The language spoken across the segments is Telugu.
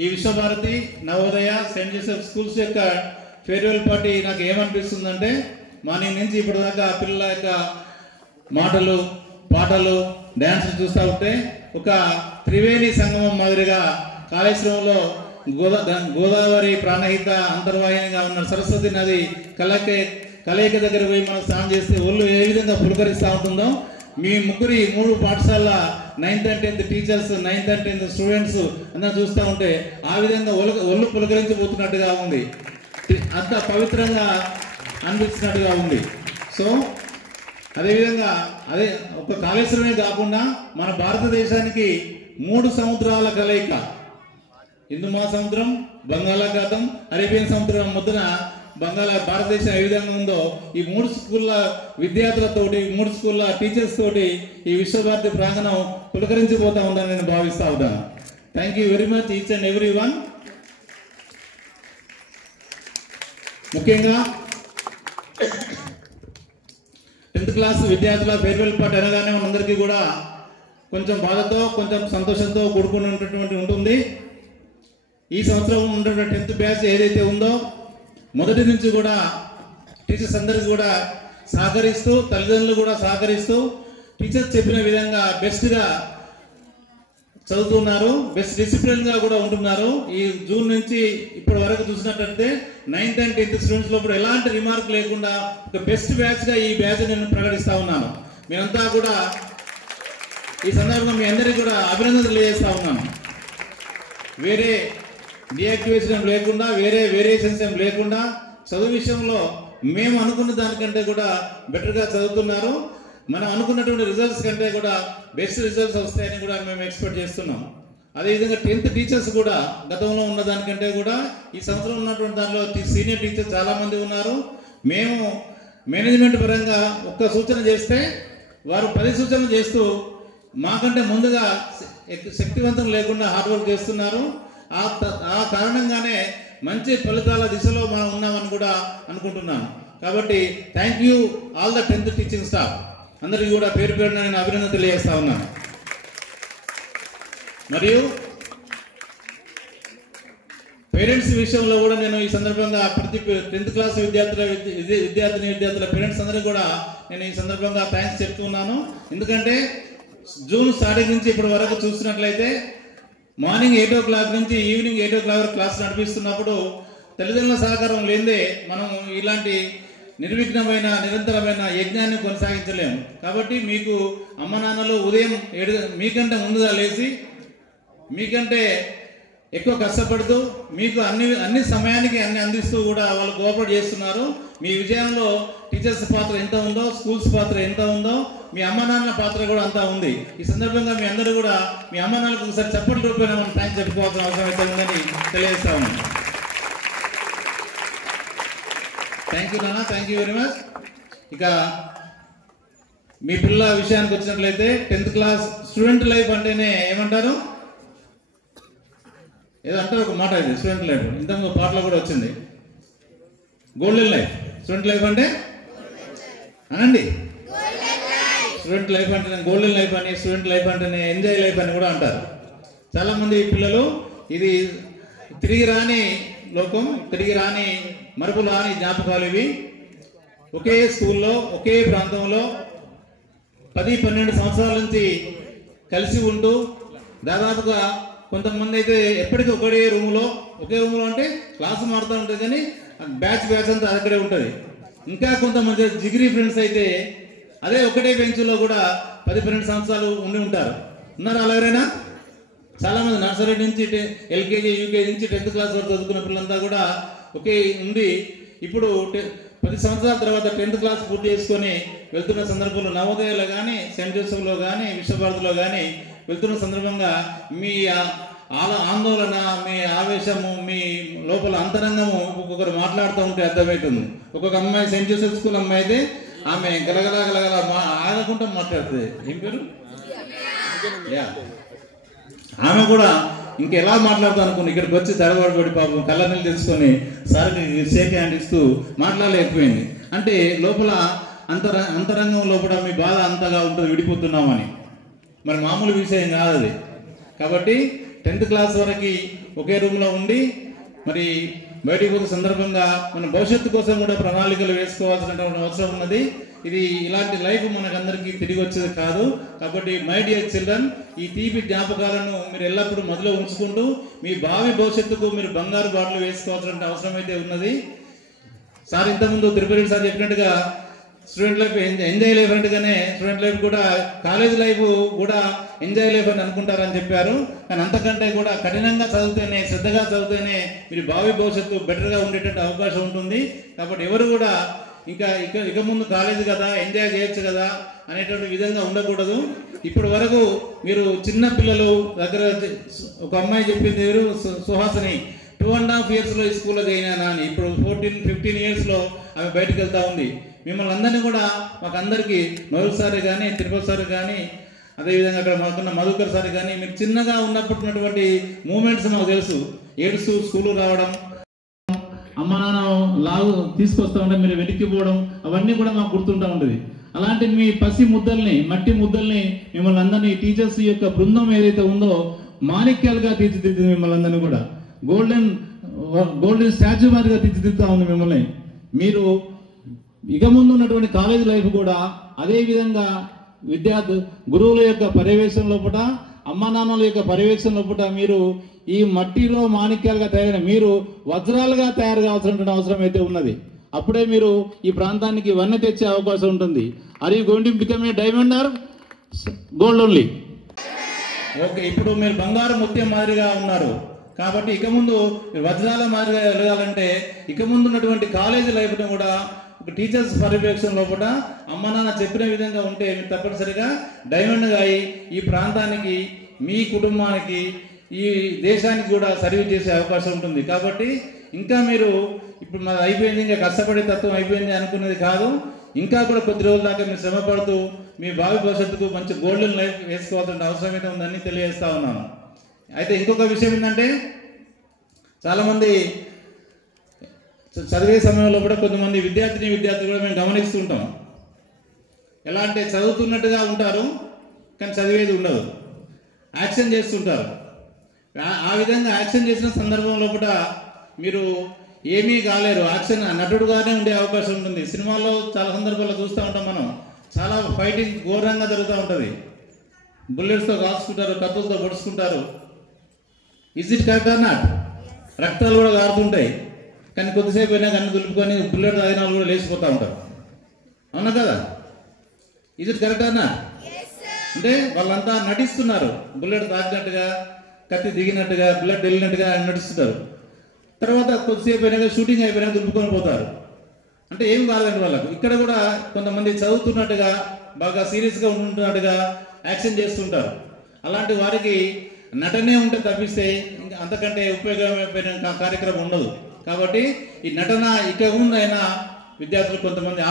ఈ Vishwabharati Navodaya saint Joseph schools యొక్క ఫేర్వెల్ పార్టీ నాకు ఏమనిపిస్తుందంటే మార్నింగ్ నుంచి ఇప్పటిదాకా పిల్లల యొక్క మాటలు పాటలు డ్యాన్సులు చూస్తూ ఉంటే ఒక త్రివేణి సంగమం మాదిరిగా కాళేశ్వరంలో గోదావరి ప్రాణహిత అంతర్వాహినిగా ఉన్న సరస్వతి నది కలయిక దగ్గర పోయి మనం స్నానం చేస్తే ఒళ్ళు ఏ విధంగా పులకరిస్తూ ఉంటుందో మీ ముగ్గురి 3 పాఠశాల 9th and 10th teachers 9th and 10th students అందరూ చూస్తూ ఉంటే ఆ విధంగా ఒళ్ళు పులకరించిపోతున్నట్టుగా ఉంది, అంత పవిత్రంగా అనిపిస్తున్నట్టుగా ఉంది. సో అదేవిధంగా అదే ఒక కాళేశ్వరమే కాకుండా మన భారతదేశానికి 3 సముద్రాల కలయిక, హిందూ మహాసముద్రం, బంగాళాఖాతం, అరేబియన్ సముద్రం ముద్దున భారతదేశం ఏ విధంగా ఉందో ఈ 3 స్కూళ్ళ విద్యార్థులతోటి 3 స్కూళ్ళ టీచర్స్ తోటి ఈ విశ్వభారతి ప్రాంగణం పులకరించిపోతా ఉందని నేను భావిస్తా ఉంటాను. Thank you very much each and every one. ముఖ్యంగా 10th క్లాస్ విద్యార్థుల ఫేర్వెల్ పార్టీ అనగానే మనందరికీ కూడా కొంచెం బాధతో కొంచెం సంతోషంతో కూడుకుని ఉంటుంది. ఈ సంవత్సరం ఉన్నటువంటి 10th బ్యాచ్ ఏదైతే ఉందో మొదటి నుంచి కూడా టీచర్స్ అందరికీ కూడా సహకరిస్తూ, తల్లిదండ్రులు కూడా సహకరిస్తూ టీచర్స్ చెప్పిన విధంగా బెస్ట్గా చదువుతున్నారు, బెస్ట్ డిసిప్లిన్గా కూడా ఉంటున్నారు. ఈ జూన్ నుంచి ఇప్పటి వరకు చూసినట్లయితే 9th and 10th స్టూడెంట్స్ లోపల ఎలాంటి రిమార్క్ లేకుండా ఒక బెస్ట్ బ్యాచ్గా ఈ బ్యాచ్ నేను ప్రకటిస్తూ ఉన్నాను. మీరంతా కూడా ఈ సందర్భంగా మీ అందరికీ కూడా అభినందనలు తెలియజేస్తా ఉన్నాను. వేరే డియాక్టివేషన్ లేకుండా, వేరే వేరియేషన్స్ ఏం లేకుండా చదువు విషయంలో మేము అనుకున్న దానికంటే కూడా బెటర్గా చదువుతున్నారు. మనం అనుకున్నటువంటి రిజల్ట్స్ కంటే కూడా బెస్ట్ రిజల్ట్స్ వస్తాయని కూడా మేము ఎక్స్పెక్ట్ చేస్తున్నాం. అదేవిధంగా 10th టీచర్స్ కూడా గతంలో ఉన్న దానికంటే కూడా ఈ సంవత్సరం ఉన్నటువంటి దానిలో సీనియర్ టీచర్స్ చాలామంది ఉన్నారు. మేము మేనేజ్మెంట్ పరంగా ఒక్క సూచన చేస్తే వారు 10 సూచనలు చేస్తూ మాకంటే ముందుగా శక్తివంతం లేకుండా హార్డ్ వర్క్ చేస్తున్నారు. ఆ కారణంగానే మంచి ఫలితాల దిశలో మనం ఉన్నామని కూడా అనుకుంటున్నాను. కాబట్టి thank you all the 10th teaching staff అందరికీ కూడా పేరు పేరున నేను అభినందన తెలియజేస్తా ఉన్నాను. మరియు పేరెంట్స్ విషయంలో కూడా నేను ఈ సందర్భంగా ప్రతి 10th క్లాస్ విద్యార్థుల పేరెంట్స్ అందరికీ కూడా నేను ఈ సందర్భంగా థ్యాంక్స్ చెప్తున్నాను. ఎందుకంటే జూన్ స్టార్టింగ్ నుంచి ఇప్పటి వరకు చూసినట్లయితే మార్నింగ్ 8 o'clock నుంచి ఈవినింగ్ 8 o'clock వరకు క్లాస్ నడిపిస్తున్నప్పుడు తల్లిదండ్రుల సహకారం లేదే మనం ఇలాంటి నిర్విఘ్నమైన నిరంతరమైన యజ్ఞాన్ని కొనసాగించలేము. కాబట్టి మీకు అమ్మ నాన్నలు ఉదయం 7 మీకంటే ముందుగా లేచి మీకంటే ఎక్కువ కష్టపడుతూ మీకు అన్ని సమయానికి అన్ని అందిస్తూ కూడా వాళ్ళు కోఆపరేట్ చేస్తున్నారు. మీ విజయంలో టీచర్స్ పాత్ర ఎంత ఉందో, స్కూల్స్ పాత్ర ఎంత ఉందో, మీ అమ్మ నాన్నల పాత్ర కూడా అంతా ఉంది. ఈ సందర్భంగా మీ అందరూ కూడా మీ అమ్మ నాన్నలకు ఒకసారి చప్పటి రూపంలో మనం థ్యాంక్స్ చెప్పుకోవాల్సిన అవసరం అయితే ఉందని తెలియజేస్తా ఉన్నాం. థ్యాంక్ యూ నాన్న, థ్యాంక్ యూ వెరీ మచ్. ఇక మీ పిల్లల విషయానికి వచ్చినట్లయితే 10th క్లాస్ స్టూడెంట్ లైఫ్ అంటేనే ఏమంటారు, ఏదో అంటారు ఒక మాట, ఇది స్టూడెంట్ లైఫ్. ఇంతకు పాటలో కూడా వచ్చింది గోల్డెన్ లైఫ్. స్టూడెంట్ లైఫ్ అంటే అనండి, స్టూడెంట్ లైఫ్ అంటే గోల్డెన్ లైఫ్ అని, స్టూడెంట్ లైఫ్ అంటేనే ఎంజాయ్ లైఫ్ అని కూడా అంటారు. చాలామంది పిల్లలు ఇది తిరిగి రాని లోకం, తిరిగి రాని మరపు రాని జ్ఞాపకాలు ఇవి. ఒకే స్కూల్లో ఒకే ప్రాంతంలో 10-12 సంవత్సరాల నుంచి కలిసి ఉంటూ దాదాపుగా కొంతమంది అయితే ఎప్పటికీ ఒకే రూమ్లో అంటే క్లాసు మారుతూ ఉంటుంది కానీ బ్యాచ్ అంతా అక్కడే ఉంటుంది. ఇంకా కొంతమంది జిగిరి ఫ్రెండ్స్ అయితే అదే ఒకటే బెంచ్లో కూడా 10-12 సంవత్సరాలు ఉండి ఉంటారు. ఉన్నారు అలా ఎవరైనా? చాలామంది నర్సరీ నుంచి LKG UKG నుంచి 10th క్లాస్ వరకు చదువుకున్న పిల్లలంతా కూడా ఒకే ఉండి ఇప్పుడు 10 సంవత్సరాల తర్వాత 10th క్లాస్ పూర్తి చేసుకొని వెళ్తున్న సందర్భంలో నవోదయలో కానీ, సెయింట్ జోసెఫ్లో కానీ, విశ్వభారతిలో కానీ వెళ్తున్న సందర్భంగా మీ ఆందోళన, మీ ఆవేశము, మీ లోపల అంతరంగము ఒక్కొక్కరు మాట్లాడుతూ ఉంటే అర్థమవుతుంది. ఒక్కొక్క అమ్మాయి సెయింట్ జోసెఫ్ స్కూల్ అమ్మాయి అయితే ఆమె గలగల ఆగకుండా మాట్లాడుతుంది. ఏం పేరు? ఆమె కూడా ఇంకెలా మాట్లాడుతూ అనుకుని ఇక్కడికి వచ్చి తడబడి పాపం కళ్ళ నీళ్ళు తెచ్చుకొని సార్కి షేక్ హ్యాండ్ ఇస్తూ మాట్లాడలేకపోయింది. అంటే లోపల అంతరంగం లోపల మీ బాధ అంతగా ఉంటుంది, విడిపోతున్నామని. మరి మామూలు విషయం కాదు అది. కాబట్టి 10th క్లాస్ వరకు ఒకే రూమ్లో ఉండి మరి బయటికి పోయే సందర్భంగా మన భవిష్యత్తు కోసం కూడా ప్రణాళికలు వేసుకోవాల్సినటువంటి అవసరం ఉన్నది. ఇది ఇలాంటి లైఫ్ మనకందరికీ తిరిగి వచ్చేది కాదు. కాబట్టి మై డియర్ చిల్డ్రన్, ఈ తీపి జ్ఞాపకాలను మీరు ఎల్లప్పుడూ మొదలు ఉంచుకుంటూ మీ భావి భవిష్యత్తుకు మీరు బంగారు బాటలు వేసుకోవాల్సిన అవసరం అయితే ఉన్నది. సార్ ఇంతకుముందు తిరుపతి సార్ చెప్పినట్టుగా స్టూడెంట్ లైఫ్ ఎంజాయ్ లైఫ్ అంటేగానే స్టూడెంట్ లైఫ్ కూడా కాలేజ్ లైఫ్ కూడా ఎంజాయ్ లైఫ్ అని అనుకుంటారని చెప్పారు. కానీ అంతకంటే కూడా కఠినంగా చదివితేనే, శ్రద్ధగా చదివితేనే మీరు భావి భవిష్యత్తు బెటర్గా ఉండేటట్టు అవకాశం ఉంటుంది. కాబట్టి ఎవరు కూడా ఇక ముందు కాలేజ్ కదా, ఎంజాయ్ చేయొచ్చు కదా అనేటువంటి విధంగా ఉండకూడదు. ఇప్పటి వరకు మీరు చిన్న పిల్లలు దగ్గర ఒక అమ్మాయి చెప్పింది, సుహాసిని 2.5 years ఈ స్కూల్లో జాయిన్ అయినా అని. ఇప్పుడు 14-15 years ఆమె బయటకు వెళ్తా ఉంది. మిమ్మల్ని అందరినీ కూడా మాకందరికీ మధుర్ సార్ కానీ, తిరుపతి సార్ కానీ, అదేవిధంగా అక్కడ మాకున్న మధుకర్ సార్ కానీ, మీరు చిన్నగా ఉన్నప్పుడు మూమెంట్స్ మాకు తెలుసు. ఏడుస్తూ స్కూలు రావడం, అమ్మ నాన్న లాగు తీసుకొస్తా ఉంటే మీరు వెనక్కిపోవడం, అవన్నీ కూడా మాకు గుర్తుంటా ఉంటుంది. అలాంటి మీ పసి ముద్దల్ని, మట్టి ముద్దల్ని మిమ్మల్ని అందరినీ టీచర్స్ యొక్క బృందం ఏదైతే ఉందో మాణిక్యాలుగా తీర్చిదిద్ది మిమ్మల్ని అందరినీ కూడా గోల్డెన్ స్టాచ్యూ మాదిరిగా తీర్చిదిద్దుతా ఉంది మిమ్మల్ని. మీరు ఇక ముందు ఉన్నటువంటి కాలేజ్ లైఫ్ కూడా అదే విధంగా గురువుల యొక్క పర్యవేక్షణ లోపల, అమ్మా నాన్నల యొక్క పర్యవేక్షణ లోపల మీరు ఈ మట్టిలో మాణిక్యాలుగా తయారైన మీరు వజ్రాలుగా తయారు కావాల్సిన అవసరం అయితే ఉన్నది. అప్పుడే మీరు ఈ ప్రాంతానికి వన్నె తెచ్చే అవకాశం ఉంటుంది. Are you going to become a diamond or gold only? Okay, ఇప్పుడు మీరు బంగారు ముత్యం మాదిరిగా ఉన్నారు. కాబట్టి ఇక ముందు వజ్రాల మాదిరిగా ఎదగాలంటే ఇక ముందు ఉన్నటువంటి కాలేజీ లైఫ్ను కూడా ఒక టీచర్స్ పర్యవేక్షణ లోపల అమ్మ నాన్న చెప్పిన విధంగా ఉంటే మీరు తప్పనిసరిగా డైమండ్గా అయి ఈ ప్రాంతానికి, మీ కుటుంబానికి, ఈ దేశానికి కూడా సర్వీస్ చేసే అవకాశం ఉంటుంది. కాబట్టి ఇంకా మీరు ఇప్పుడు మాది అయిపోయింది, ఇంకా కష్టపడే తత్వం అయిపోయింది అనుకునేది కాదు. ఇంకా కూడా కొద్ది రోజుల దాకా మీరు శ్రమ పడుతూ మీ భావి భవిష్యత్తుకు మంచి గోల్డెన్ లైఫ్ వేసుకోవాల్సిన అవసరం అయితే ఉందని తెలియజేస్తా ఉన్నాను. అయితే ఇంకొక విషయం ఏంటంటే, చాలామంది చదివే సమయంలో కూడా కొంతమంది విద్యార్థులు కూడా మేము గమనిస్తుంటాం. ఎలా అంటే చదువుతున్నట్టుగా ఉంటారు కానీ చదివేది ఉండదు, యాక్షన్ చేస్తుంటారు. ఆ విధంగా యాక్షన్ చేసిన సందర్భంలో కూడా మీరు ఏమీ కాలేరు, యాక్షన్ నటుడుగానే ఉండే అవకాశం ఉంటుంది. సినిమాల్లో చాలా సందర్భాల్లో చూస్తూ ఉంటాం మనం, చాలా ఫైటింగ్ ఘోరంగా జరుగుతూ ఉంటుంది. బుల్లెట్స్తో కాల్చుకుంటారు, కత్తులతో పొడుచుకుంటారు. Is it correct or not? రక్తాలు కూడా కారుతుంటాయి. కానీ కొద్దిసేపు అయినా కన్ను దులుపుకొని బుల్లెట్ తాగిన వాళ్ళు కూడా లేచిపోతూ ఉంటారు. అవునా కదా? Is it correct or not? అంటే వాళ్ళంతా నటిస్తున్నారు, బుల్లెట్ తాగినట్టుగా, కత్తి దిగినట్టుగా, బుల్లెట్ వెళ్ళినట్టుగా నటిస్తున్నారు. తర్వాత కొద్దిసేపు అయినాక షూటింగ్ అయిపోయినాక దులుపుకొని పోతారు. అంటే ఏం కాదండి వాళ్ళకు. ఇక్కడ కూడా కొంతమంది చదువుతున్నట్టుగా, బాగా సీరియస్గా ఉంటున్నట్టుగా యాక్షన్ చేస్తుంటారు. అలాంటి వారికి నటనే ఉంటే తప్పిస్తే ఇంకా అంతకంటే ఉపయోగమైన కార్యక్రమం ఉండదు. కాబట్టి ఈ నటన ఇక ముందైనా విద్యార్థులు కొంతమంది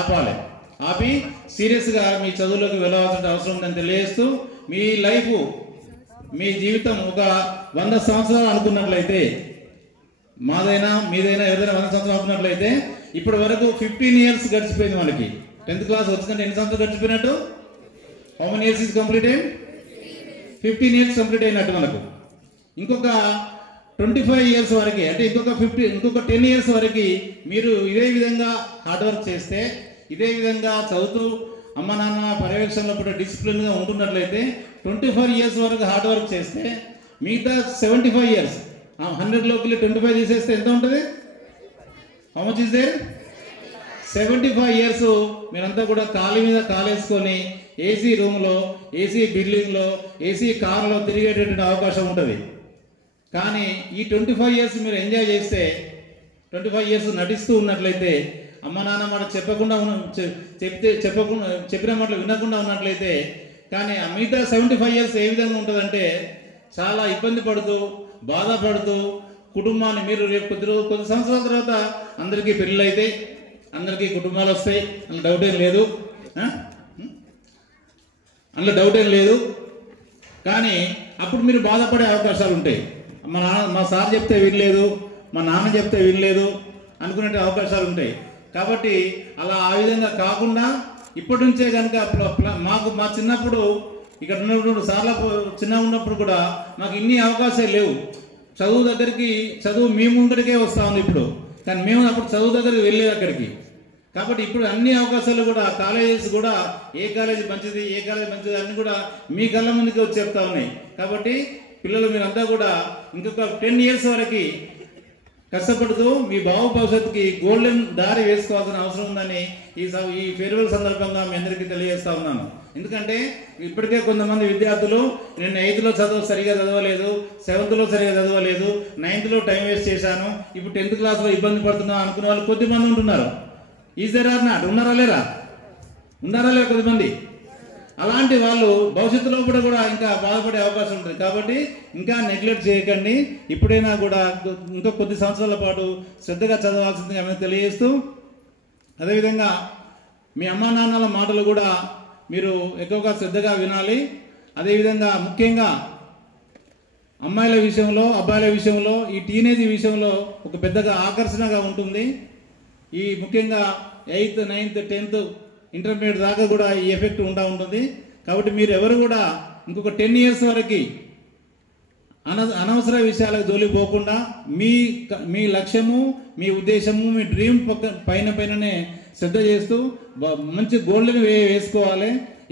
ఆపి సీరియస్గా మీ చదువులోకి వెళ్ళవలసిన అవసరం ఉందని తెలియజేస్తూ, మీ లైఫ్, మీ జీవితం ఒక 100 సంవత్సరాలు అనుకున్నట్లయితే, మాదైనా మీదైనా ఎవరైనా 100 సంవత్సరాలు అనుకున్నట్లయితే ఇప్పటి వరకు 15 years గడిచిపోయింది. మనకి 10th class వచ్చిందంటే ఎన్ని సంవత్సరాలు గడిచిపోయినట్టు? How many years is completed? 15 years complete అయినట్టు మనకు. ఇంకొక 25 years వరకు, అంటే ఇంకొక 10 years వరకు మీరు ఇదే విధంగా హార్డ్ వర్క్ చేస్తే, ఇదే విధంగా చదువుతూ అమ్మ నాన్న పర్యవేక్షణలో కూడా డిసిప్లిన్గా ఉంటున్నట్లయితే 25 years వరకు హార్డ్ వర్క్ చేస్తే మిగతా 75 years, 100లోకి 25 తీసేస్తే ఎంత ఉంటుంది? How much is there? 75 years మీరంతా కూడా కాలు మీద కాలేసుకొని ఏసీ రూమ్లో, ఏసీ బిల్డింగ్లో, ఏసీ కార్లో తిరిగేటటువంటి అవకాశం ఉంటుంది. కానీ ఈ 25 years మీరు ఎంజాయ్ చేస్తే, 25 years నటిస్తూ ఉన్నట్లయితే, అమ్మ నాన్న మాట చెప్పిన మాటలు వినకుండా ఉన్నట్లయితే, కానీ ఆ మిగతా 75 years ఏ విధంగా ఉంటుందంటే చాలా ఇబ్బంది పడుతూ, బాధపడుతూ, కుటుంబాన్ని మీరు రేపు కొద్ది సంవత్సరాల తర్వాత అందరికీ పెళ్ళిళ్ళు అవుతాయి, అందరికీ కుటుంబాలు వస్తాయి, అందులో డౌట్ ఏం లేదు. కానీ అప్పుడు మీరు బాధపడే అవకాశాలు ఉంటాయి. మా సార్ చెప్తే వినలేదు, మా నాన్న చెప్తే వినలేదు అనుకునే అవకాశాలు ఉంటాయి. కాబట్టి ఆ విధంగా కాకుండా ఇప్పటి నుంచే కనుక మా చిన్నప్పుడు ఇక్కడ ఉన్నప్పుడు సార్ల చిన్నగా ఉన్నప్పుడు కూడా మాకు ఇన్ని అవకాశాలు లేవు. చదువు దగ్గరికి చదువు మీ ముందరికే వస్తా ఉంది ఇప్పుడు, కానీ మేము అప్పుడు చదువు దగ్గరికి వెళ్ళేది అక్కడికి. కాబట్టి ఇప్పుడు అన్ని అవకాశాలు కూడా కాలేజెస్ కూడా ఏ కాలేజీ మంచిది ఏ కాలేజీ మంచిది అన్ని కూడా మీ కళ్ళ ముందుకే వచ్చి చెప్తా ఉన్నాయి. కాబట్టి పిల్లలు మీరంతా కూడా ఇంకొక 10 years వరకు కష్టపడుతూ మీ భవిష్యత్తుకి గోల్డెన్ దారి వేసుకోవాల్సిన అవసరం ఉందని ఈ ఫేర్వెల్ సందర్భంగా మీ అందరికీ తెలియజేస్తా ఉన్నాను. ఎందుకంటే ఇప్పటికే కొంతమంది విద్యార్థులు నేను 8th సరిగా చదవలేదు, 7th సరిగా చదవలేదు, 9th టైం వేస్ట్ చేశాను, ఇప్పుడు 10th క్లాస్లో ఇబ్బంది పడుతున్నా అనుకునే వాళ్ళు కొద్దిమంది ఉంటున్నారు. Is there or not? ఉన్నారా లేరా కొద్దిమంది. అలాంటి వాళ్ళు భవిష్యత్తులో కూడా ఇంకా బాధపడే అవకాశం ఉంటుంది. కాబట్టి ఇంకా నెగ్లెక్ట్ చేయకండి. ఇప్పుడైనా కూడా ఇంకా కొద్ది సంవత్సరాల పాటు శ్రద్ధగా చదవాల్సిందిగా మేము తెలియజేస్తూ, అదేవిధంగా మీ అమ్మా నాన్నల మాటలు కూడా మీరు ఎక్కువగా శ్రద్ధగా వినాలి. అదేవిధంగా ముఖ్యంగా అమ్మాయిల విషయంలో అబ్బాయిల విషయంలో ఈ టీనేజ్ విషయంలో ఒక పెద్దగా ఆకర్షణగా ఉంటుంది. ఈ ముఖ్యంగా 8th, 9th, 10th ఇంటర్మీడియట్ దాకా కూడా ఈ ఎఫెక్ట్ ఉంటుంది. కాబట్టి మీరు ఎవరు కూడా ఇంకొక 10 years వరకు అనవసర విషయాలకు జోలిపోకుండా మీ లక్ష్యము మీ ఉద్దేశము మీ డ్రీమ్ పైననే శ్రద్ధ చేస్తూ మంచి గోల్డ్ని వేసుకోవాలి.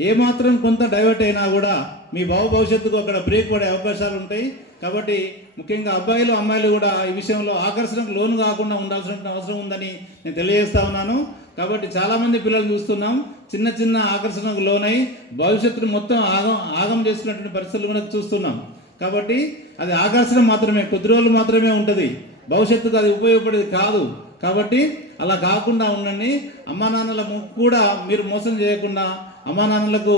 ఏమాత్రం కొంత డైవర్ట్ అయినా కూడా మీ భవిష్యత్తుకు అక్కడ బ్రేక్ పడే అవకాశాలు ఉంటాయి. కాబట్టి ముఖ్యంగా అబ్బాయిలు అమ్మాయిలు కూడా ఈ విషయంలో ఆకర్షణకు లోను కాకుండా ఉండాల్సిన అవసరం ఉందని నేను తెలియజేస్తా ఉన్నాను. కాబట్టి చాలామంది పిల్లలు చూస్తున్నాం చిన్న చిన్న ఆకర్షణకు లోనై భవిష్యత్తును మొత్తం ఆగం చేసుకున్నటువంటి పరిస్థితులు కూడా చూస్తున్నాం. కాబట్టి అది ఆకర్షణ మాత్రమే, కొద్ది రోజులు మాత్రమే ఉంటుంది, భవిష్యత్తుకు అది ఉపయోగపడేది కాదు. కాబట్టి అలా కాకుండా ఉండండి. అమ్మా నాన్నలకు కూడా మీరు మోసం చేయకుండా అమ్మా నాన్నలకు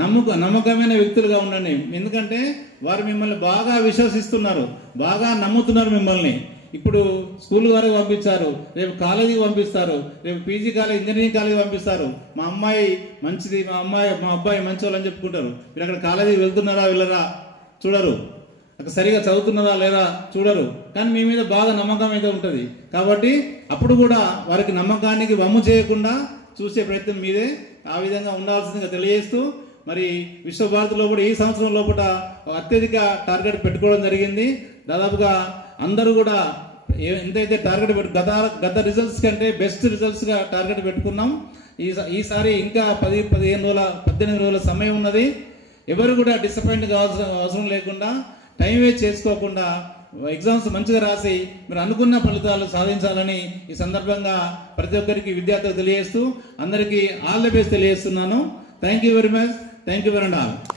నమ్మకమైన వ్యక్తులుగా ఉండండి. ఎందుకంటే వారు మిమ్మల్ని బాగా విశ్వసిస్తున్నారు, బాగా నమ్ముతున్నారు మిమ్మల్ని. ఇప్పుడు స్కూల్ వరకు పంపించారు, రేపు కాలేజీకి పంపిస్తారు, రేపు పీజీ కాలేజ్ ఇంజనీరింగ్ కాలేజీ పంపిస్తారు. మా అమ్మాయి మంచిది, మా అబ్బాయి మంచి వాళ్ళని చెప్పుకుంటారు. మీరు అక్కడ కాలేజీకి వెళ్తున్నారా వెళ్ళరా చూడరు, అక్కడ సరిగా చదువుతున్నారా లేదా చూడరు, కానీ మీ మీద బాగా నమ్మకం అయితే ఉంటుంది. కాబట్టి అప్పుడు కూడా వారికి నమ్మకానికి వమ్ము చేయకుండా చూసే ప్రయత్నం మీదే. ఆ విధంగా ఉండాల్సిందిగా తెలియజేస్తూ, మరి విశ్వభారతిలో కూడా ఈ సంవత్సరం లోపల అత్యధిక టార్గెట్ పెట్టుకోవడం జరిగింది. దాదాపుగా అందరూ కూడా ఎంతైతే టార్గెట్ గత రిజల్ట్స్ కంటే బెస్ట్ రిజల్ట్స్గా టార్గెట్ పెట్టుకున్నాం. ఈసారి ఇంకా 18 రోజుల సమయం ఉన్నది. ఎవరు కూడా డిసప్పాయింట్ కావాల్సిన అవసరం లేకుండా టైం వేస్ట్ చేసుకోకుండా ఎగ్జామ్స్ మంచిగా రాసి మీరు అనుకున్న ఫలితాలు సాధించాలని ఈ సందర్భంగా ప్రతి ఒక్కరికి విద్యార్థులకు తెలియజేస్తూ అందరికీ ఆల్ ది బెస్ట్ తెలియజేస్తున్నాను. Thank you very much. Thank you very much.